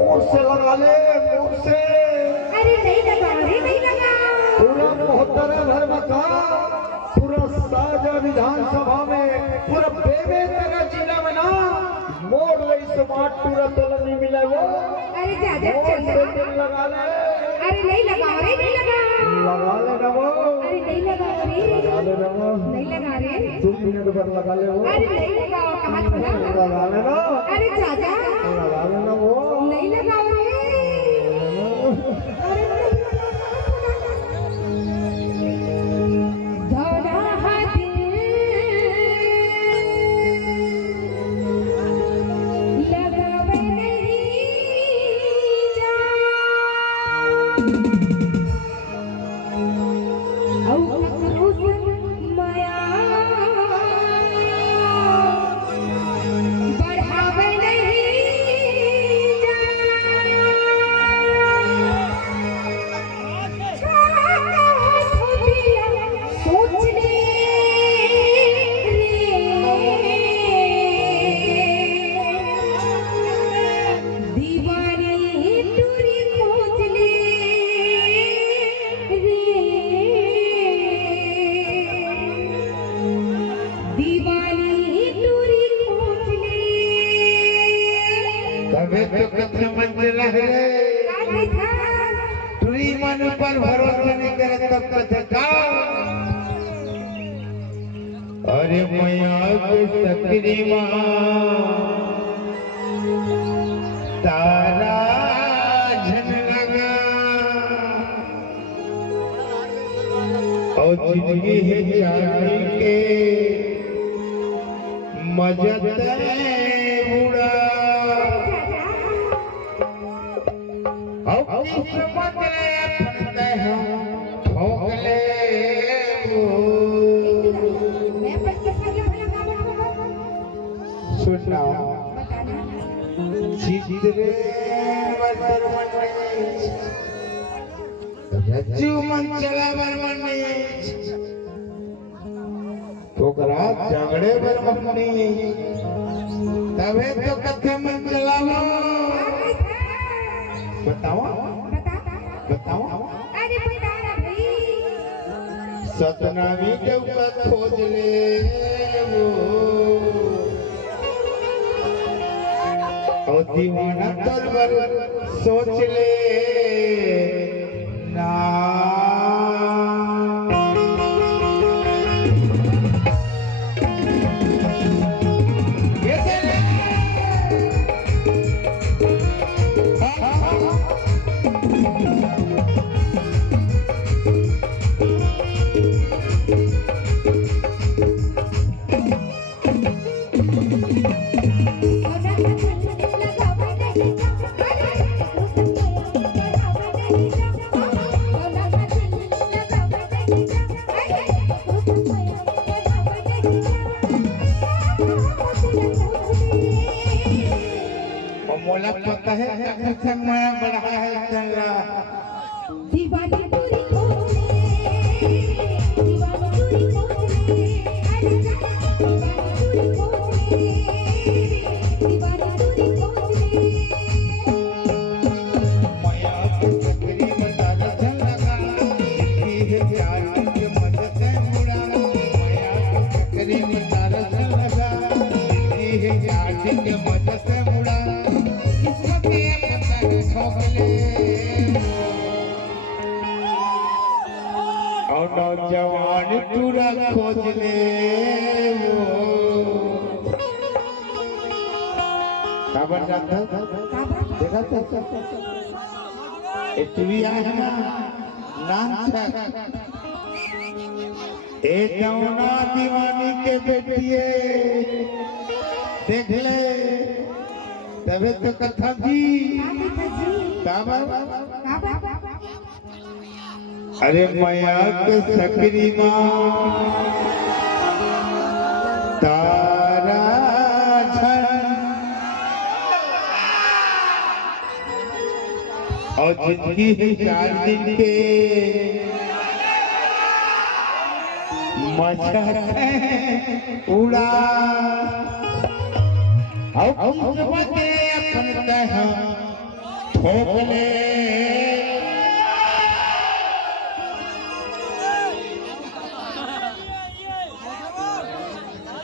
मुंह से लगा ले, मुंह से। अरे नहीं लगा रे, नहीं लगा। पूरा मोहत्तर धर्म का पूरा साजा विधानसभा में पूरा बेबे तेरा जिला में ना मोड़ ले स्मार्ट पूरा तोला नहीं मिले वो। अरे जा चल लगा ले। अरे नहीं लगा रे, नहीं लगा। लगा ले ना वो। अरे नहीं लगा रे, लगा ले ना वो। नहीं लगा रे। 2 मिनट पर लगा ले वो। अरे नहीं लगा, कहाँ लगा? लगा ले ना। अरे जा लगा ले ना वो। नहीं लगा रे। मन पर भरोसा नहीं करे तब कथा अरे मैया के सकरी माँ तारा झन लगा और जिंदगी है जाने के मजत उड़ा और किस्मत फंसते हैं ठोक ले सुना चित्रे वतर मंडे रज्जू मंचला बर मंडे ठोकरा झगड़े बर मंडे तबे तो कथे मंचला बताओ बताओ अरे बता ना भाई। सतनामी जब खोज ले वो और दीवाना तरबर सोच ले ना मोला पता है कैसे मैं बड़ा है चंगा दीवानी पूरी खोले दीवानी पूरी खोले अरे दीवानी पूरी खोले दीवानी पूरी खोले माया की सकरी में तारा चल लगा ये है प्यार के मदद से मुड़ा माया की सकरी में तारा चल लगा ये है प्यार के मदद से मुड़ा और नौजवान पूरा खोज ले खबर जाता देखा इतनी है ना नाम ए जौना दीवानी के बेटिए देख ले तबे तो कथा जी अरे मैया के सकरी माँ तारा झन और जिंदगी है 4 दिन के मच्छर उड़ा और किस्मत अपनते हैं ठोकले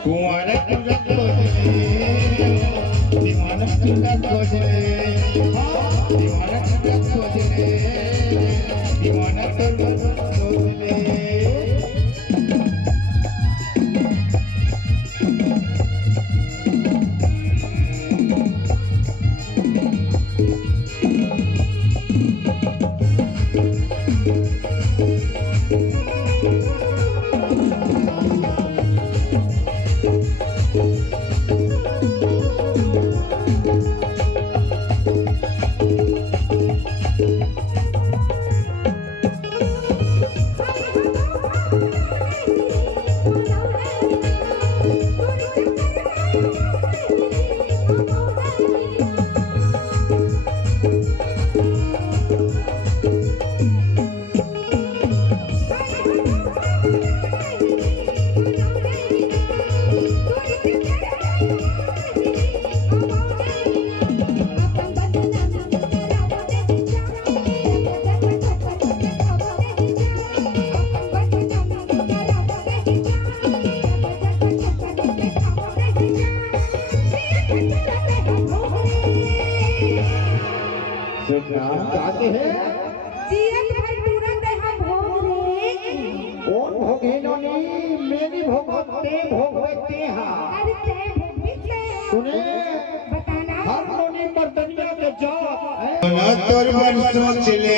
कुंवारा तुझा खोजले दीवाना तुझा खोजले दीवाना तुझा खोजले दीवाना तुझा खोजले कहते हैं जियत भर तुरंत हम भोग रे कौन भोगेनोनी मेरी भोगते भोगते हा अरे ते भोगते सुने बताना हर नोनी मर्दनिया के जाप तोर बरसों चले